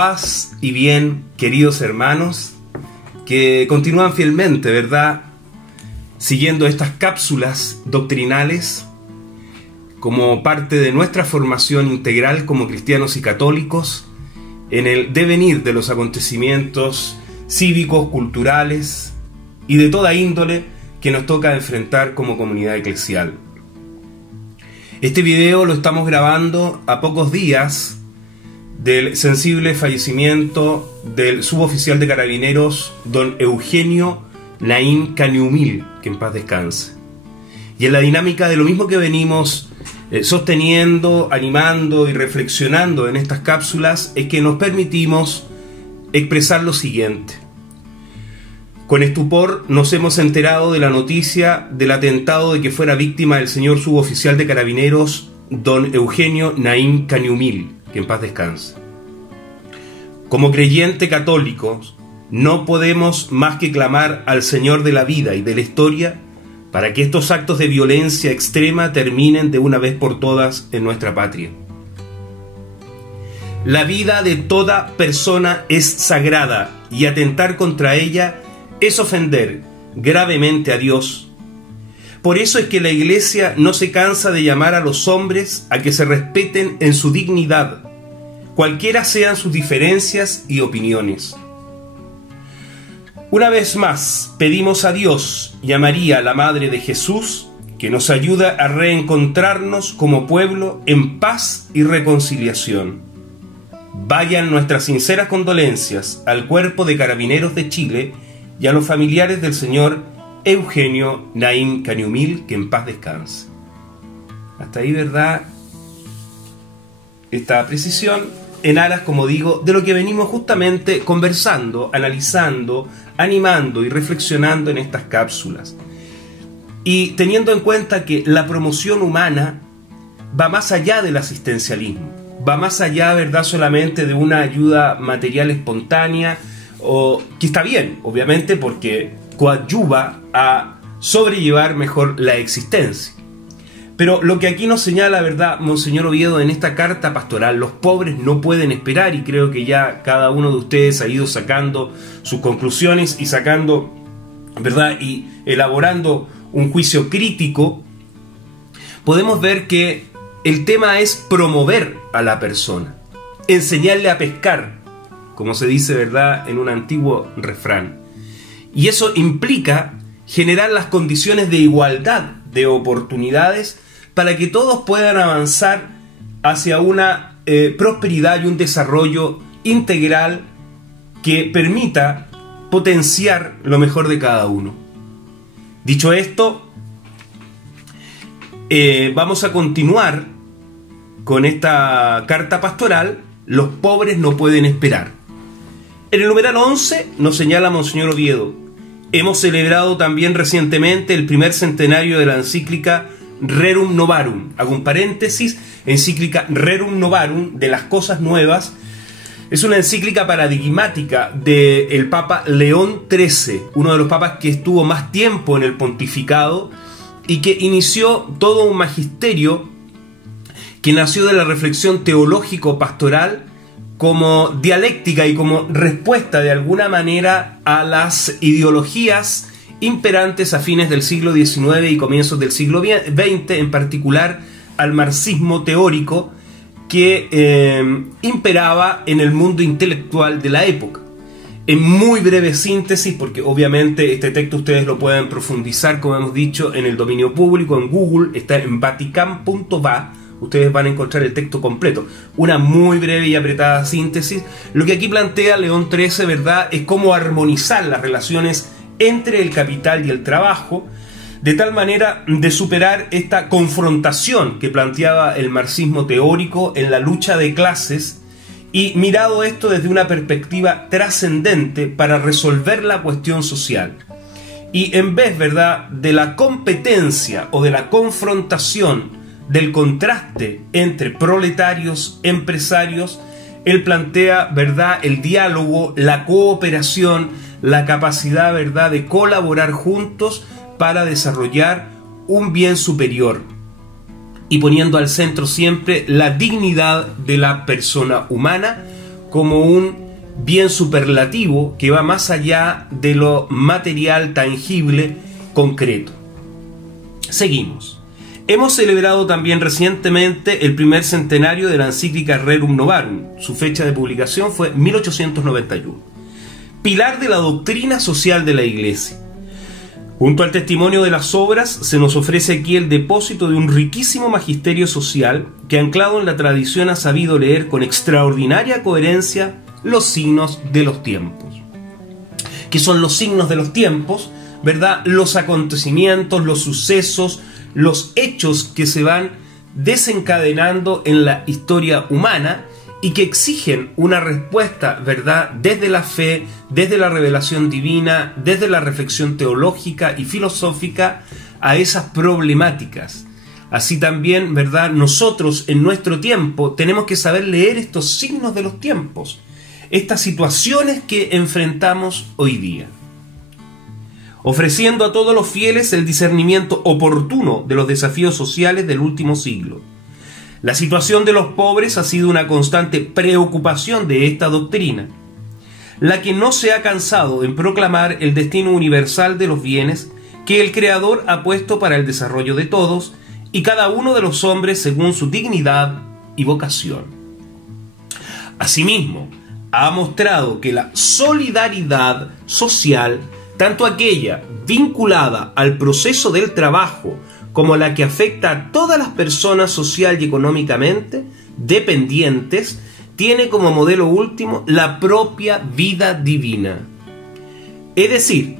Paz y bien, queridos hermanos, que continúan fielmente, ¿verdad?, siguiendo estas cápsulas doctrinales como parte de nuestra formación integral como cristianos y católicos en el devenir de los acontecimientos cívicos, culturales y de toda índole que nos toca enfrentar como comunidad eclesial. Este video lo estamos grabando a pocos días del sensible fallecimiento del suboficial de Carabineros, don Eugenio Naín Caniumil, que en paz descanse. Y en la dinámica de lo mismo que venimos sosteniendo, animando y reflexionando en estas cápsulas, es que nos permitimos expresar lo siguiente. Con estupor nos hemos enterado de la noticia del atentado de que fuera víctima el señor suboficial de Carabineros, don Eugenio Naín Caniumil, que en paz descanse. Como creyente católicos, no podemos más que clamar al Señor de la vida y de la historia para que estos actos de violencia extrema terminen de una vez por todas en nuestra patria. La vida de toda persona es sagrada y atentar contra ella es ofender gravemente a Dios. Por eso es que la Iglesia no se cansa de llamar a los hombres a que se respeten en su dignidad, cualquiera sean sus diferencias y opiniones. Una vez más, pedimos a Dios y a María, la Madre de Jesús, que nos ayude a reencontrarnos como pueblo en paz y reconciliación. Vayan nuestras sinceras condolencias al Cuerpo de Carabineros de Chile y a los familiares del señor Eugenio Naín Caniumil, que en paz descanse. Hasta ahí, ¿verdad?, esta precisión en aras, como digo, de lo que venimos justamente conversando, analizando, animando y reflexionando en estas cápsulas. Y teniendo en cuenta que la promoción humana va más allá del asistencialismo, va más allá, ¿verdad?, solamente de una ayuda material espontánea, o que está bien, obviamente, porque coadyuva a sobrellevar mejor la existencia. Pero lo que aquí nos señala, ¿verdad?, Monseñor Oviedo, en esta carta pastoral, los pobres no pueden esperar, y creo que ya cada uno de ustedes ha ido sacando sus conclusiones y sacando, ¿verdad?, y elaborando un juicio crítico. Podemos ver que el tema es promover a la persona, enseñarle a pescar, como se dice, ¿verdad?, en un antiguo refrán. Y eso implica generar las condiciones de igualdad de oportunidades para que todos puedan avanzar hacia una prosperidad y un desarrollo integral que permita potenciar lo mejor de cada uno. Dicho esto, vamos a continuar con esta carta pastoral. Los pobres no pueden esperar. En el numeral 11 nos señala Monseñor Oviedo: hemos celebrado también recientemente el primer centenario de la encíclica Rerum Novarum. Hago un paréntesis, encíclica Rerum Novarum, de las cosas nuevas. Es una encíclica paradigmática del Papa León XIII, uno de los papas que estuvo más tiempo en el pontificado y que inició todo un magisterio que nació de la reflexión teológico-pastoral como dialéctica y como respuesta de alguna manera a las ideologías imperantes a fines del siglo XIX y comienzos del siglo XX, en particular al marxismo teórico que imperaba en el mundo intelectual de la época. En muy breve síntesis, porque obviamente este texto ustedes lo pueden profundizar, como hemos dicho, en el dominio público, en Google, está en vatican.va. Ustedes van a encontrar el texto completo. Una muy breve y apretada síntesis. Lo que aquí plantea León XIII, ¿verdad?, es cómo armonizar las relaciones entre el capital y el trabajo, de tal manera de superar esta confrontación que planteaba el marxismo teórico en la lucha de clases, y mirado esto desde una perspectiva trascendente para resolver la cuestión social. Y en vez, ¿verdad?, de la competencia o de la confrontación, del contraste entre proletarios, empresarios, él plantea, ¿verdad?, el diálogo, la cooperación, la capacidad, ¿verdad?, de colaborar juntos para desarrollar un bien superior, y poniendo al centro siempre la dignidad de la persona humana, como un bien superlativo que va más allá de lo material, tangible, concreto. Seguimos. Hemos celebrado también recientemente el primer centenario de la encíclica Rerum Novarum. Su fecha de publicación fue 1891. Pilar de la doctrina social de la Iglesia. Junto al testimonio de las obras, se nos ofrece aquí el depósito de un riquísimo magisterio social que, anclado en la tradición, ha sabido leer con extraordinaria coherencia los signos de los tiempos. ¿Qué son los signos de los tiempos? ¿Verdad? Los acontecimientos, los sucesos, los hechos que se van desencadenando en la historia humana y que exigen una respuesta, ¿verdad?, desde la fe, desde la revelación divina, desde la reflexión teológica y filosófica a esas problemáticas. Así también, ¿verdad?, nosotros en nuestro tiempo tenemos que saber leer estos signos de los tiempos, estas situaciones que enfrentamos hoy día, ofreciendo a todos los fieles el discernimiento oportuno de los desafíos sociales del último siglo. La situación de los pobres ha sido una constante preocupación de esta doctrina, la que no se ha cansado en proclamar el destino universal de los bienes que el Creador ha puesto para el desarrollo de todos y cada uno de los hombres según su dignidad y vocación. Asimismo, ha mostrado que la solidaridad social, tanto aquella vinculada al proceso del trabajo como la que afecta a todas las personas social y económicamente dependientes, tiene como modelo último la propia vida divina. Es decir,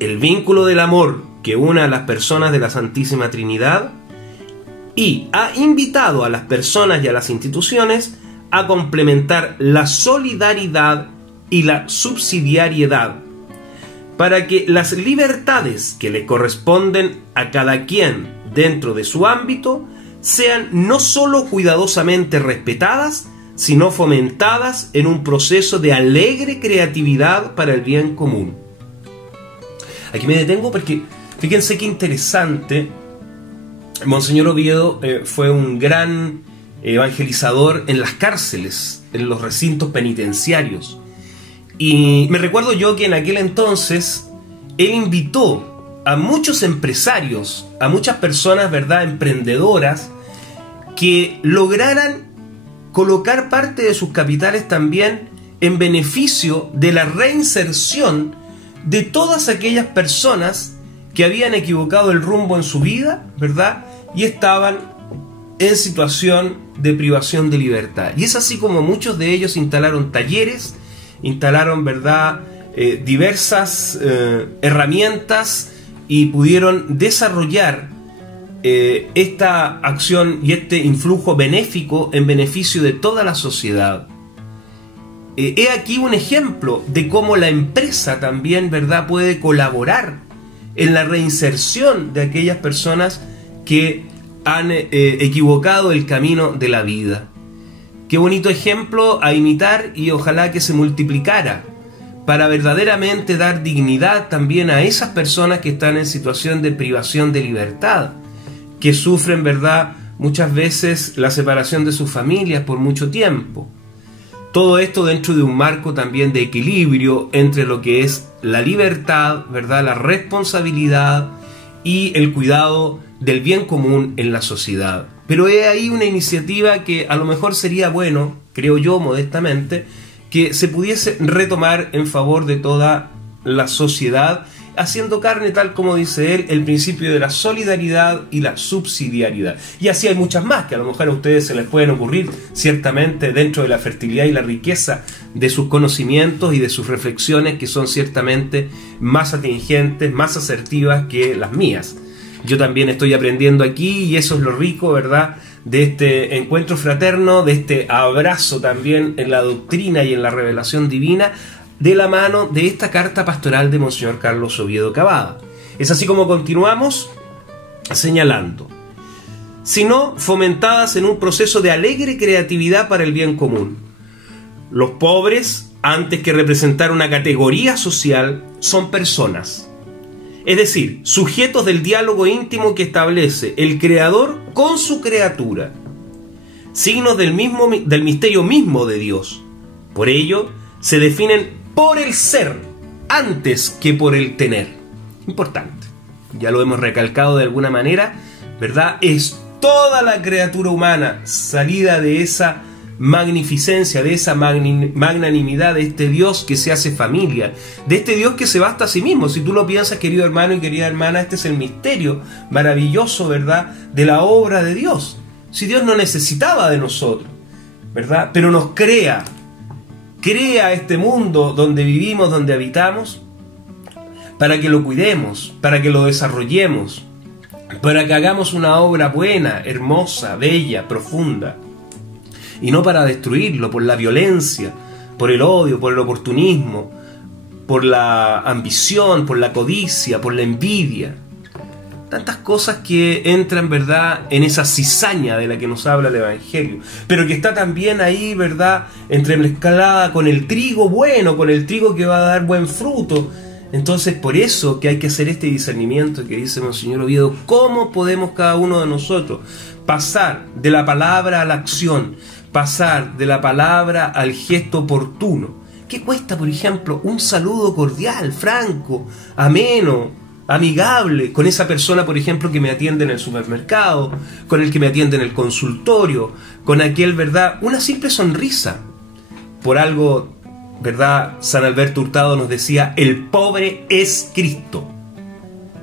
el vínculo del amor que une a las personas de la Santísima Trinidad, y ha invitado a las personas y a las instituciones a complementar la solidaridad y la subsidiariedad, para que las libertades que le corresponden a cada quien dentro de su ámbito sean no sólo cuidadosamente respetadas, sino fomentadas en un proceso de alegre creatividad para el bien común. Aquí me detengo porque fíjense qué interesante. Monseñor Oviedo fue un gran evangelizador en las cárceles, en los recintos penitenciarios. Y me recuerdo yo que en aquel entonces él invitó a muchos empresarios, a muchas personas, ¿verdad?, emprendedoras, que lograran colocar parte de sus capitales también en beneficio de la reinserción de todas aquellas personas que habían equivocado el rumbo en su vida, ¿verdad?, y estaban en situación de privación de libertad. Y es así como muchos de ellos instalaron talleres, instalaron, ¿verdad?, diversas herramientas y pudieron desarrollar esta acción y este influjo benéfico en beneficio de toda la sociedad. He aquí un ejemplo de cómo la empresa también, ¿verdad?, puede colaborar en la reinserción de aquellas personas que han equivocado el camino de la vida. Qué bonito ejemplo a imitar, y ojalá que se multiplicara para verdaderamente dar dignidad también a esas personas que están en situación de privación de libertad, que sufren, ¿verdad?, muchas veces la separación de sus familias por mucho tiempo. Todo esto dentro de un marco también de equilibrio entre lo que es la libertad, ¿verdad?, la responsabilidad y el cuidado del bien común en la sociedad. Pero he ahí una iniciativa que a lo mejor sería bueno, creo yo modestamente, que se pudiese retomar en favor de toda la sociedad, haciendo carne, tal como dice él, el principio de la solidaridad y la subsidiariedad. Y así hay muchas más que a lo mejor a ustedes se les pueden ocurrir, ciertamente dentro de la fertilidad y la riqueza de sus conocimientos y de sus reflexiones, que son ciertamente más atingentes, más asertivas que las mías. Yo también estoy aprendiendo aquí, y eso es lo rico, ¿verdad?, de este encuentro fraterno, de este abrazo también en la doctrina y en la revelación divina, de la mano de esta carta pastoral de Monseñor Carlos Oviedo Cavada. Es así como continuamos señalando: sino fomentadas en un proceso de alegre creatividad para el bien común. Los pobres, antes que representar una categoría social, son personas. Es decir, sujetos del diálogo íntimo que establece el Creador con su criatura, signos del misterio mismo de Dios, Por ello, se definen por el ser antes que por el tener. Importante. Ya lo hemos recalcado de alguna manera, ¿verdad? Es toda la criatura humana salida de esa magnificencia, de esa magnanimidad, de este Dios que se hace familia, de este Dios que se basta a sí mismo. Si tú lo piensas, querido hermano y querida hermana, este es el misterio maravilloso, ¿verdad?, de la obra de Dios. Si Dios no necesitaba de nosotros, ¿verdad?, pero nos crea este mundo donde vivimos, donde habitamos, para que lo cuidemos, para que lo desarrollemos, para que hagamos una obra buena, hermosa, bella, profunda, y no para destruirlo por la violencia, por el odio, por el oportunismo, por la ambición, por la codicia, por la envidia. Tantas cosas que entran, ¿verdad?, en esa cizaña de la que nos habla el Evangelio, pero que está también ahí, ¿verdad?, entremezclada con el trigo bueno, con el trigo que va a dar buen fruto. Entonces, por eso que hay que hacer este discernimiento que dice Monseñor Oviedo. ¿Cómo podemos cada uno de nosotros pasar de la palabra a la acción, pasar de la palabra al gesto oportuno? ¿Qué cuesta, por ejemplo, un saludo cordial, franco, ameno, amigable, con esa persona, por ejemplo, que me atiende en el supermercado, con el que me atiende en el consultorio, con aquel, ¿verdad?, una simple sonrisa? Por algo, ¿verdad?, San Alberto Hurtado nos decía: el pobre es Cristo,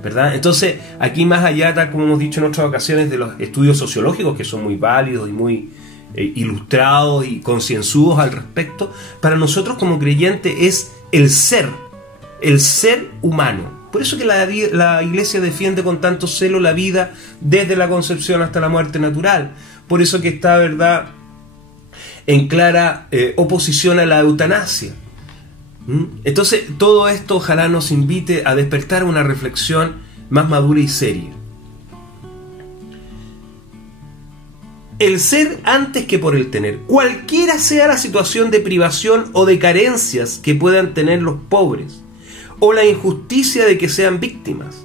¿verdad? Entonces, aquí más allá, tal como hemos dicho en otras ocasiones, de los estudios sociológicos, que son muy válidos y muy ilustrados y concienzudos al respecto, para nosotros como creyentes es el ser humano. Por eso que la Iglesia defiende con tanto celo la vida desde la concepción hasta la muerte natural. Por eso que está, ¿verdad?, en clara oposición a la eutanasia. Entonces, todo esto ojalá nos invite a despertar una reflexión más madura y seria. El ser antes que por el tener. Cualquiera sea la situación de privación o de carencias que puedan tener los pobres, o la injusticia de que sean víctimas,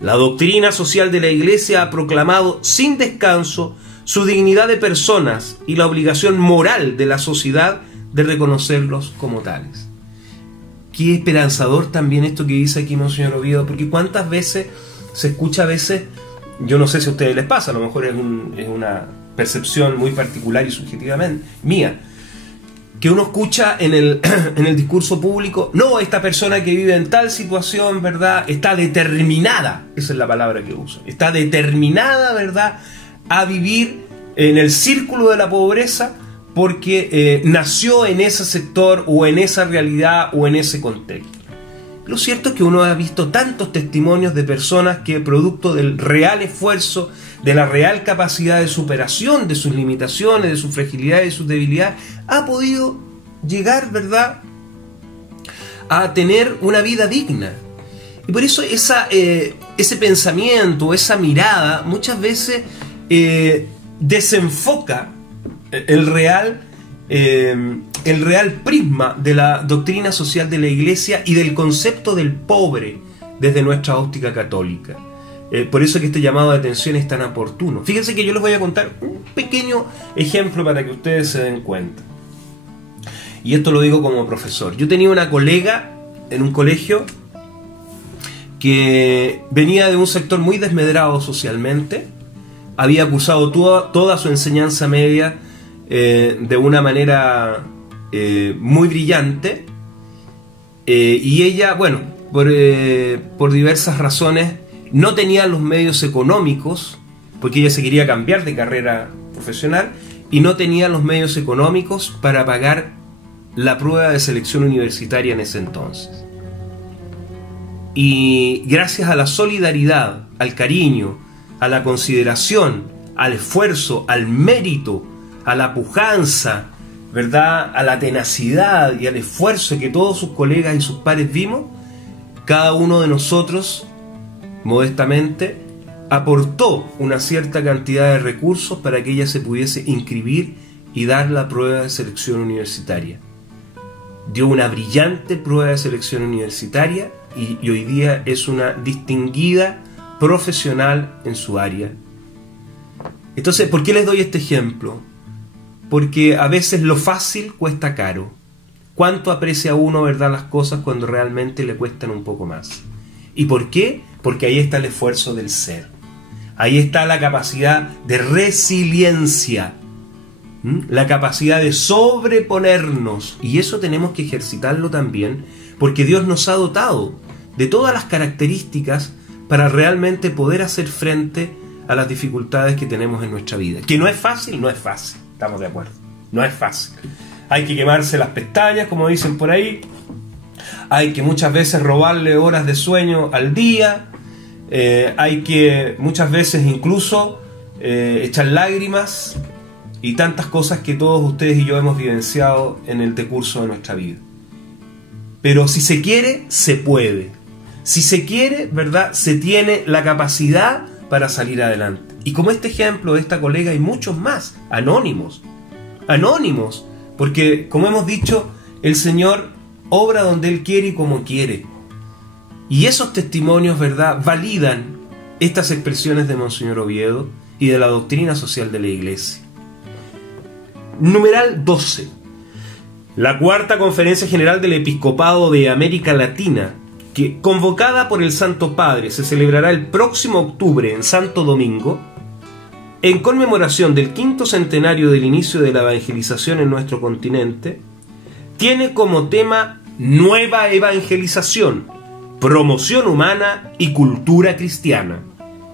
la doctrina social de la Iglesia ha proclamado sin descanso su dignidad de personas y la obligación moral de la sociedad de reconocerlos como tales. Qué esperanzador también esto que dice aquí Monseñor Oviedo, porque cuántas veces se escucha, yo no sé si a ustedes les pasa, a lo mejor es una percepción muy particular y subjetivamente mía, que uno escucha en el discurso público: no, esta persona que vive en tal situación, ¿verdad?, está determinada, esa es la palabra que uso, está determinada, ¿verdad?, a vivir en el círculo de la pobreza porque nació en ese sector o en esa realidad o en ese contexto. Lo cierto es que uno ha visto tantos testimonios de personas que, producto del real esfuerzo, de la real capacidad de superación de sus limitaciones, de sus fragilidades y sus debilidades, ha podido llegar, ¿verdad?, a tener una vida digna. Y por eso ese pensamiento, esa mirada, muchas veces desenfoca el real prisma de la doctrina social de la Iglesia y del concepto del pobre desde nuestra óptica católica. Por eso que este llamado de atención es tan oportuno. Fíjense que yo les voy a contar un pequeño ejemplo para que ustedes se den cuenta. Y esto lo digo como profesor. Yo tenía una colega en un colegio que venía de un sector muy desmedrado socialmente. Había cursado toda su enseñanza media de una manera muy brillante, y ella, bueno, por diversas razones no tenía los medios económicos, porque ella se quería cambiar de carrera profesional y no tenía los medios económicos para pagar la prueba de selección universitaria en ese entonces. Y gracias a la solidaridad, al cariño, a la consideración, al esfuerzo, al mérito, a la pujanza, ¿verdad?, a la tenacidad y al esfuerzo que todos sus colegas y sus pares vimos, cada uno de nosotros, modestamente, aportó una cierta cantidad de recursos para que ella se pudiese inscribir y dar la prueba de selección universitaria. Dio una brillante prueba de selección universitaria y hoy día es una distinguida profesional en su área. Entonces, ¿por qué les doy este ejemplo? Porque a veces lo fácil cuesta caro. cuánto aprecia uno, ¿verdad?, las cosas cuando realmente le cuestan un poco más. ¿Y por qué? Porque ahí está el esfuerzo del ser. Ahí está la capacidad de resiliencia, la capacidad de sobreponernos. Y eso tenemos que ejercitarlo también, porque Dios nos ha dotado de todas las características para realmente poder hacer frente a las dificultades que tenemos en nuestra vida. Que no es fácil, no es fácil, estamos de acuerdo, no es fácil. Hay que quemarse las pestañas, como dicen por ahí, hay que muchas veces robarle horas de sueño al día, hay que muchas veces incluso echar lágrimas y tantas cosas que todos ustedes y yo hemos vivenciado en el decurso de nuestra vida. Pero si se quiere, se puede. Si se quiere, ¿verdad?, se tiene la capacidad para salir adelante. Y como este ejemplo de esta colega hay muchos más, anónimos, porque como hemos dicho, el Señor obra donde Él quiere y como quiere. Y esos testimonios, ¿verdad?, validan estas expresiones de Monseñor Oviedo y de la doctrina social de la Iglesia. Numeral 12. La Cuarta Conferencia General del Episcopado de América Latina, que convocada por el Santo Padre, se celebrará el próximo octubre en Santo Domingo, en conmemoración del 5º centenario del inicio de la evangelización en nuestro continente, tiene como tema Nueva Evangelización, promoción humana y cultura cristiana.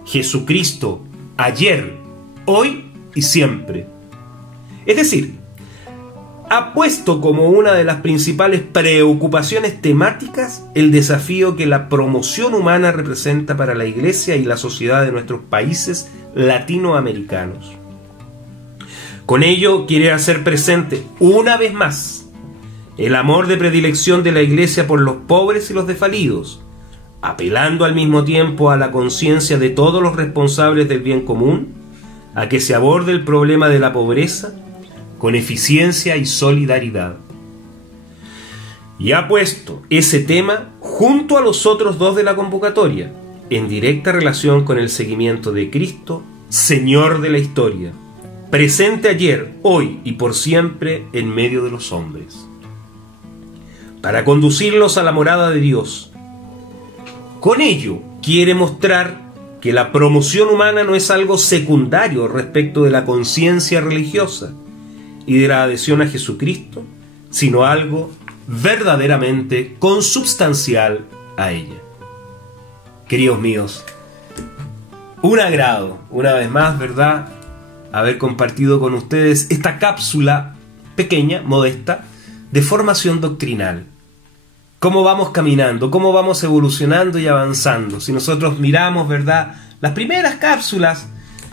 Jesucristo, ayer, hoy y siempre. Es decir, ha puesto como una de las principales preocupaciones temáticas el desafío que la promoción humana representa para la Iglesia y la sociedad de nuestros países latinoamericanos. Con ello quiere hacer presente una vez más el amor de predilección de la Iglesia por los pobres y los desvalidos, apelando al mismo tiempo a la conciencia de todos los responsables del bien común, a que se aborde el problema de la pobreza con eficiencia y solidaridad. Y ha puesto ese tema junto a los otros dos de la convocatoria, en directa relación con el seguimiento de Cristo, Señor de la historia, presente ayer, hoy y por siempre en medio de los hombres, para conducirlos a la morada de Dios. Con ello quiere mostrar que la promoción humana no es algo secundario respecto de la conciencia religiosa y de la adhesión a Jesucristo, sino algo verdaderamente consubstancial a ella. Queridos míos, un agrado, una vez más, ¿verdad?, haber compartido con ustedes esta cápsula pequeña, modesta, de formación doctrinal. Cómo vamos caminando, cómo vamos evolucionando y avanzando. Si nosotros miramos, ¿verdad?, las primeras cápsulas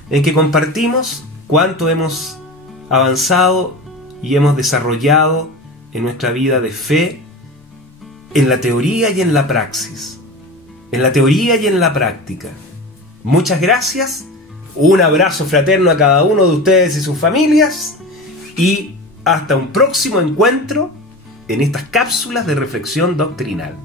en que compartimos cuánto hemos avanzado y hemos desarrollado en nuestra vida de fe, en la teoría y en la praxis, en la teoría y en la práctica. Muchas gracias, un abrazo fraterno a cada uno de ustedes y sus familias, y hasta un próximo encuentro en estas cápsulas de reflexión doctrinal.